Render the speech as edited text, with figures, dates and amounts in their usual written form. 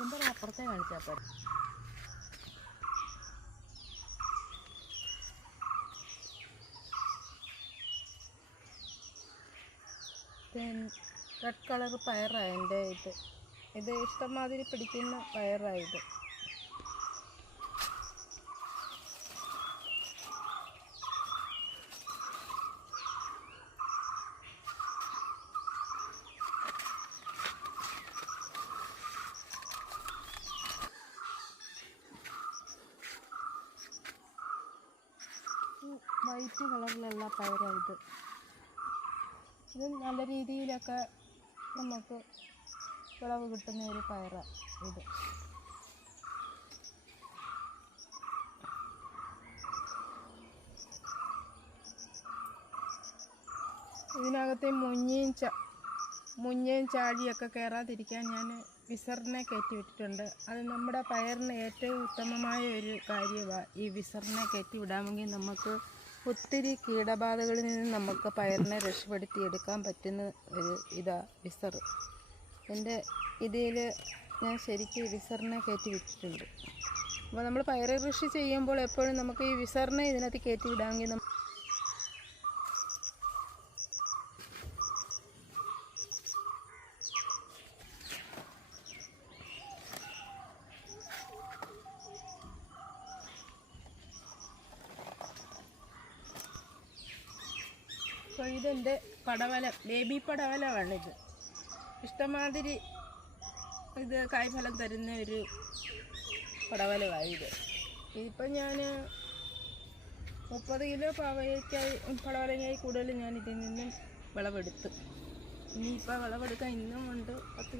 കുമ്പറ അപ്പുറത്തെ കാണിച്ചാൽ പോരെ. റെഡ് കളർ പയറാണ് എൻ്റെ ഇത് ഇഷ്ടംമാതിരി പിടിക്കുന്ന പയറായത്. വൈറ്റ് കളറിലുള്ള പയറായത്. ഇത് നല്ല രീതിയിലൊക്കെ നമുക്ക് വിളവ് കിട്ടുന്ന ഒരു പയറാണ് ഇത്. ഇതിനകത്ത് മുഞ്ഞയും ചാഴിയൊക്കെ കയറാതിരിക്കാൻ ഞാൻ വിസറിനെ കയറ്റി വിട്ടിട്ടുണ്ട്. അത് നമ്മുടെ പയറിന് ഏറ്റവും ഉത്തമമായ ഒരു കാര്യമാണ്. ഈ വിസറിനെ കയറ്റി വിടാമെങ്കിൽ നമുക്ക് ഒത്തിരി കീടബാധകളിൽ നിന്ന് നമുക്ക് പയറിനെ രക്ഷപ്പെടുത്തി എടുക്കാൻ പറ്റുന്ന ഒരു വിസർ. എൻ്റെ ഇതിൽ ഞാൻ ശരിക്കും വിസറിനെ കയറ്റി വിട്ടിട്ടുണ്ട്. അപ്പോൾ നമ്മൾ പയർ കൃഷി ചെയ്യുമ്പോൾ എപ്പോഴും നമുക്ക് ഈ വിസറിനെ ഇതിനകത്ത് കയറ്റി വിടാമെങ്കിൽ അപ്പോൾ ഇതെൻ്റെ പടവലം, ബേബി പടവലമാണിത്. ഇഷ്ടമാതിരി ഇത് കായ്ഫലം തരുന്ന ഒരു പടവലമായത്. ഇതിപ്പം ഞാൻ 30 കിലോ പടവലങ്ങായി കൂടുതൽ ഞാൻ ഇതിൽ നിന്നും വിളവെടുത്തു. ഇനിയിപ്പോൾ വിളവെടുക്കാൻ ഇന്നും ഉണ്ട് 10